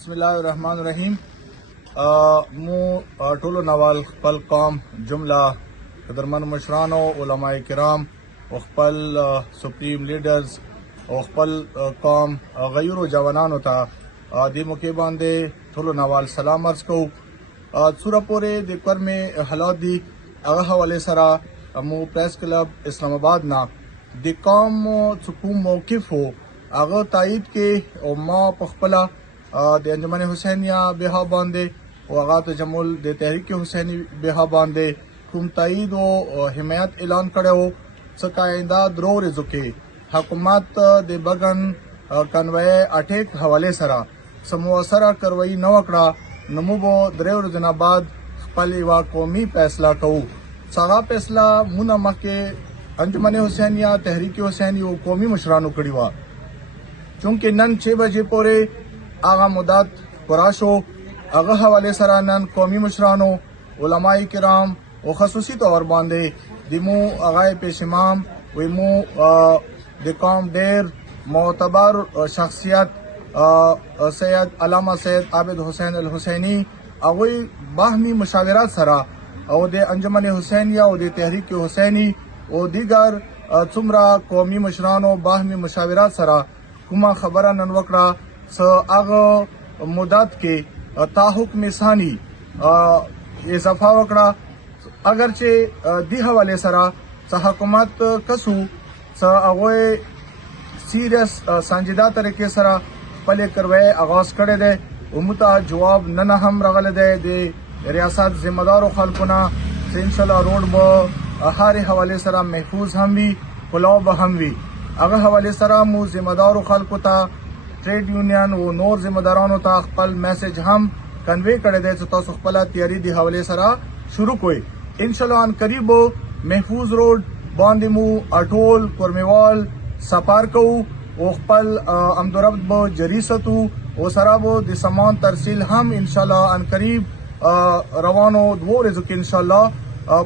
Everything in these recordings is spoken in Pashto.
बिस्मिल्लाहिर्रहमानिर्रहीम। मु टोलो नवाल खपल कौम जुमला कदरमन मशरानो उलमाए किराम और खपल सुप्रीम लीडर्स और खपल कौम गयूरो जवानानो ता दी मुके बांधे टोलो नवाल सलाम अर्ज को सूरापुरे दिकर में हालात दी अगा हवाले सरा मु प्रेस क्लब इस्लामाबाद ना दी कौम सुकूम मौकिफ हो आगा तायद के और माँ पखपला د انجمن حسینیه بها باندې او هغه تجمل د تحریک حسینی بها باندې کوم تایید او حمایت اعلان کړو څه کاینده درو رزو کې حکومت د بغن کنوی اٹیک حواله سره سمو سره کروي نو کړه نمو بو درو ورځې بعد خپل وا قومي فیصله کوو څنګه فیصله مونږه مکه انجمن حسینیه تحریک حسینی او قومي مشرانو کړی و چونکه نن 6 بجې پورې آغا مدت پراشو آغا حواله سره نن قومي مشرانو علماء کرام او خصوصي طور باندې دیمو آغا پیش امام ویمو د قوم ډیر معتبر شخصیت سید علامه سید عابد حسین الحسینی اوی باهمي مشاورات سره او د انجمن حسینیه او د تحریک حسینی او دیگر څومره قومي مشرانو باهمي مشاورات سره کومه خبره نن وکړه اغه مدت کې تا حکم ثانی اضافه وکړه اگر چې دی حواله سره حکومت کسو هغه سیریس سنجیده طریقې سره پلي کروي آغاز کړی دی عموته جواب نه هم راغلی دی د ریاست ذمہ دارو خلکونه ان شاء الله روډ به هر حواله سره محفوظ هم وي پلاو به هم وي هغه حواله سره مو ذمہ دارو خلکو ته ट्रेड यूनियन او نور ذمہ دارانو ته خپل میسج هم کنوي کړی دی چې تاسو خپل تیاری دی حواله سره شروع کوئ ان شاء الله ان قریب محفوظ روډ باندې مو اټول کورمیوال سفر کوو او خپل امدوربد به جری ستو او سره به د سامان ترسیل هم ان شاء الله ان قریب روانو دوه ورځې کې ان شاء الله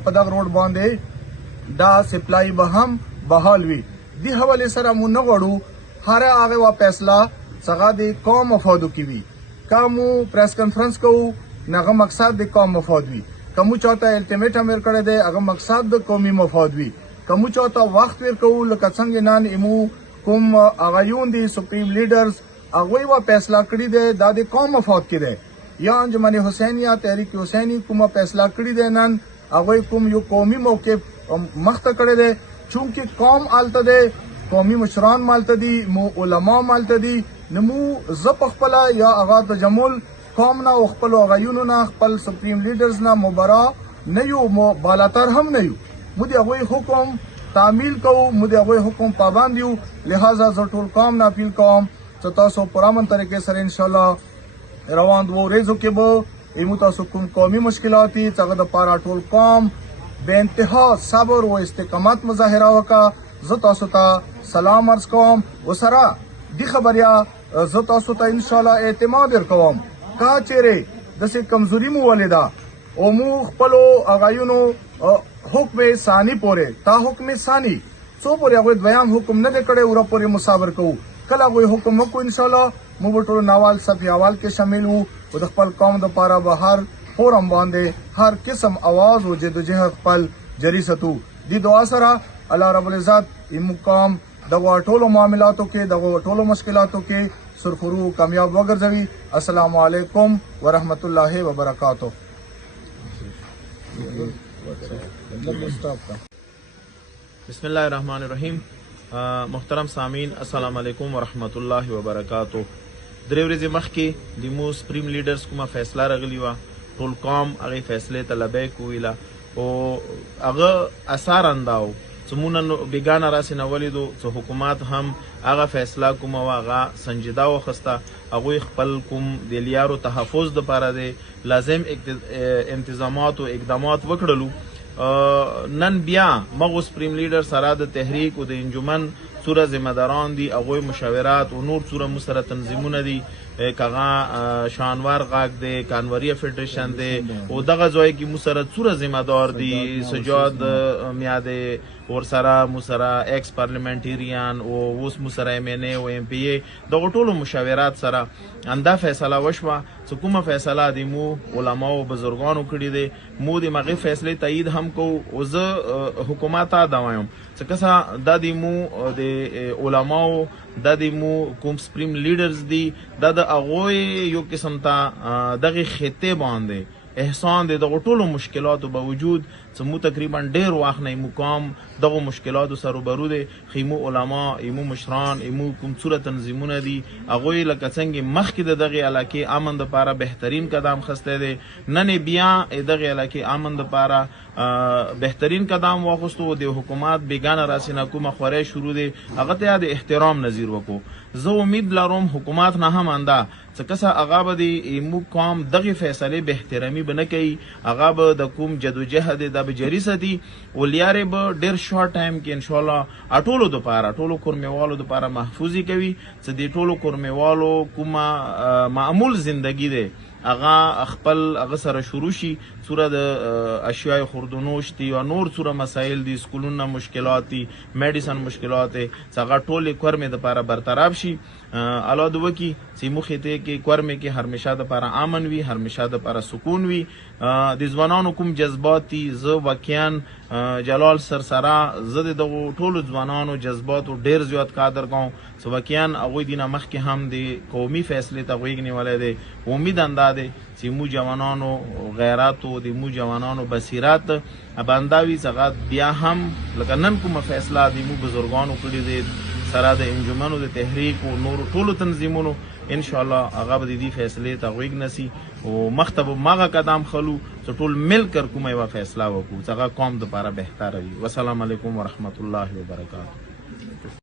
په دغه روډ باندې دا سپلای به هم بحال وي دی حواله سره مو نه غواړو هر هغه وا فیصله څنګه د قوم مفادو کی وی کومو پریس کانفرنس کو نغه مقصد د قوم مفاد وی کومو چاته الټیمیټ امر کړی دی هغه مقصد د قومي مفاد وی کومو چاته وخت ور کو لکه څنګه نن ایمو کوم اغایون دي سپریم لیډرز هغه وا فیصله کړی دی د قوم مفاد کې دی یا انجمن حسینیه تحریک حسینی کومه فیصله کړی دی نن هغه کوم یو قومي موقف مخته کړی دی چونکه قوم آلته دی قومي مشران مالته دي مو علما مالته دي نمو زپ خپل یا اغا تجمل قوم نه او خپل غیونو نه خپل سپریم لیډرز نه مبرا نه یو مو بالاتر هم نه یو مو دی هغه حکم تعمیل کو مو دی هغه حکم پابند یو لہذا زټول قوم نه اپیل کوم چې تاسو پرامن طریقې سره ان شاء الله روان وو ریزو کې به ایمو تاسو کوم قومي مشکلات دي څنګه د پارا ټول قوم به انتها صبر او استقامت مظاهره وکا زه تاسو ته سلام عرض کوم وسره دی خبریا زه تاسو ته ان شاء الله اعتماد ورکوم کا چیرې د سې کمزوري مو ولیدا او مو خپل اغایونو حکم ثانی پوره تا حکم ثانی څو پورې هغه دویم حکم نه کړي اور پورې مصابر کو کله وې حکم کو ان شاء الله مو ټول نوال صفي اول کې شامل وو او د خپل قوم د پاره بهر فورم باندې هر قسم आवाज او جدوجہد خپل جری ستو دی دعا سره الله رب العزت امقام دغه ټولو معاملاتو کې دغه ټولو مشکلاتو کې سرخرو کامیاب وګرځوي السلام علیکم ورحمت الله وبرکاتہ بسم الله الرحمن الرحیم محترم سامعین السلام علیکم ورحمت الله وبرکاتہ درې ورځې مخکې د مو سپریم لیډرز کومه فیصله راغلی و ټول قوم هغه فیصله طلبه کوله او هغه اثر انداو سمونه بیگانه راسی نولیدو چې حکومت هم هغه فیصله کومه واغه سنجیده وخسته هغه خپل کوم د لیارو تحفظ د لپاره د لازم انتظامات او اقدامات وکړلو نن بیا مغو سپریم لیډر سره د تحریک او د انجمن سوره ذمہ داران دي هغه مشاورات او نور سوره مسره تنظیمونه دي کغه شانوار غاګ دی کانوریا فیډریشن دی او دغه ځای کې مو سره څوره ذمہ دار دي سجاد میاده ور سره مو سره ایکس پارلیمنټریان او اوس مو سره ایم ان ای او ام پی ای دغه ټولو مشاورات سره انده فیصله وشوه چې کومه فیصله دی مو علما او بزرګانو کړی دی مو د مغه فیصله تایید هم کو او زه حکومت ته دا وایم چې کسا د دې مو د علماو د دې مو کوم سپریم لیډرز دي د هغه یو قسم ته دغه خطه باندې احسان د دغه ټولو مشکلاتو باوجود چې مو تقریبا ډیر وخت نه مقام دغه مشکلاتو سره روبرو دي خیمو علما ایمو مشران ایمو کوم څوره تنظیمونه دي هغه لکه څنګه مخکې دغه علاقې امن لپاره بهترین قدم خسته دي نن بیا دغه علاقې امن لپاره بهترین قدم واخستو د حکومت بیگانه راسینه کومه خوره شروع دي هغه ته د احترام نظیر وکړو زه امید لرم حکومت نه هم انده چې کسا هغه به د ایمو قوم دغه فیصله به احترامي بنه کوي هغه به د کوم جدوجهد د بجری سدي ولیاره به ډیر شارټ ټایم کې ان شاء الله اټولو د پاره ټولو کورمیوالو د پاره محفوظي کوي چې د ټولو کورمیوالو کومه معمول زندگی ده هغه خپل هغه سره شروع شي صورت د اشیاء خوردونوش دي او نور صورت مسائل دي سکولونه مشکلات دي میډیسن مشکلات دي څنګه ټول کورمه د لپاره برطرف شي الله دو کی چې مخې ته کې کورمه کې همیشه د لپاره امن وي همیشه د لپاره سکون وي د ځوانانو کوم جذبات دي زه واقعا جلال سرسره زه د ټولو ځوانانو جذبات ډیر زیات قدر کوم سو واقعا هغه دینه مخکې هم د قومي فیصله ته ویګنی ولې دي امید انداده چې مو جوانانو غیرت او د مو جوانانو بصیرت ابانداوی څنګه بیا هم لکه نن کومه فیصله د مو بزرګانو کړی دي سره د انجمنو د تحریک او نور ټولو تنظیمونو ان شاء الله هغه به دې فیصله ته ویګ نسی او مختب ماغه قدم خلو ټول مل کر کومه فیصله وکړو څنګه قوم د لپاره بهتر وي والسلام علیکم ورحمت الله وبرکاته